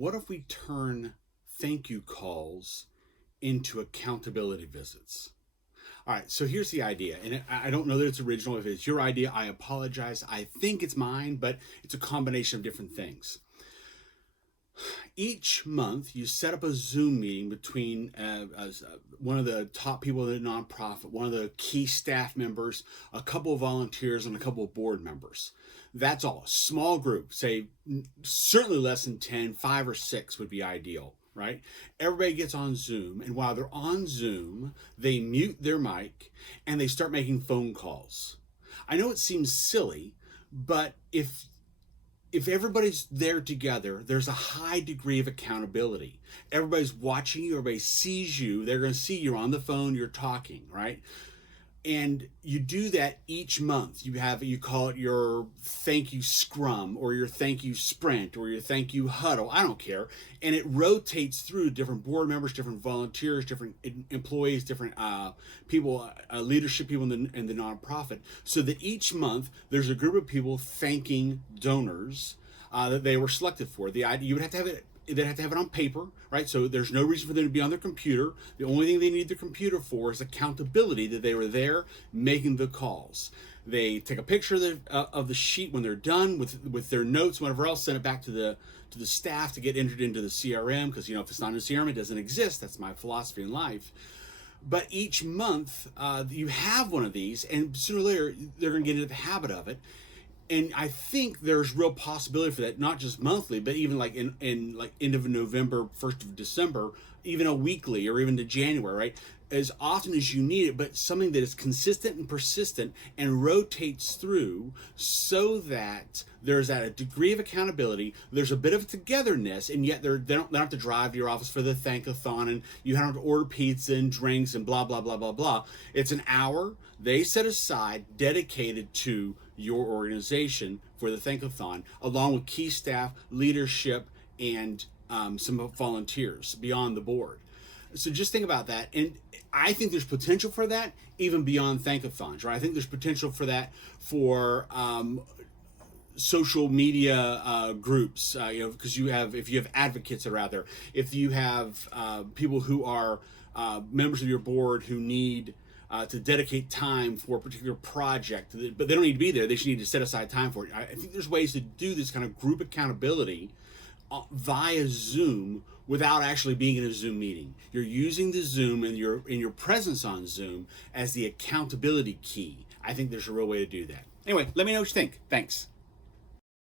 what if we turn thank you calls into accountability visits? All right, so here's the idea, and I don't know that it's original. If it's your idea, I apologize. I think it's mine, but it's a combination of different things. Each month, you set up a Zoom meeting between one of the top people in the nonprofit, one of the key staff members, a couple of volunteers, and a couple of board members. That's all. A small group, say certainly less than 10, 5 or 6 would be ideal, right? Everybody gets on Zoom, and while they're on Zoom, they mute their mic and they start making phone calls. I know it seems silly, but if everybody's there together, there's a high degree of accountability. Everybody's watching you, everybody sees you, they're going to see you're on the phone, you're talking, right? And you do that each month. You call it your thank you scrum, or your thank you sprint, or your thank you huddle. I don't care. And it rotates through different board members, different volunteers, different employees, different people, leadership people in the nonprofit, so that each month there's a group of people thanking donors that they were selected for. The idea, you would have to have it. They'd have to have it on paper, right? So there's no reason for them to be on their computer. The only thing they need their computer for is accountability that they were there making the calls. They take a picture of the sheet when they're done with their notes, whatever else, send it back to the staff to get entered into the CRM, because if it's not in the CRM, it doesn't exist. That's my philosophy in life. But each month you have one of these, and sooner or later they're going to get into the habit of it. And I think there's real possibility for that, not just monthly, but even like in like end of November, 1st of December, even a weekly, or even to January, right? As often as you need it, but something that is consistent and persistent and rotates through, so that there's a degree of accountability, there's a bit of togetherness, and yet they don't have to drive to your office for the thankathon, and you don't have to order pizza and drinks and blah, blah, blah, blah, blah. It's an hour they set aside dedicated to your organization for the thankathon, along with key staff, leadership, and some volunteers beyond the board. So just think about that. And I think there's potential for that even beyond thankathons, right? I think there's potential for that for social media groups, because if you have advocates that are out there, if you have people who are members of your board who need to dedicate time for a particular project, but they don't need to be there. They just need to set aside time for it. I think there's ways to do this kind of group accountability via Zoom without actually being in a Zoom meeting. You're using the Zoom and your presence on Zoom as the accountability key. I think there's a real way to do that. Anyway, let me know what you think. Thanks.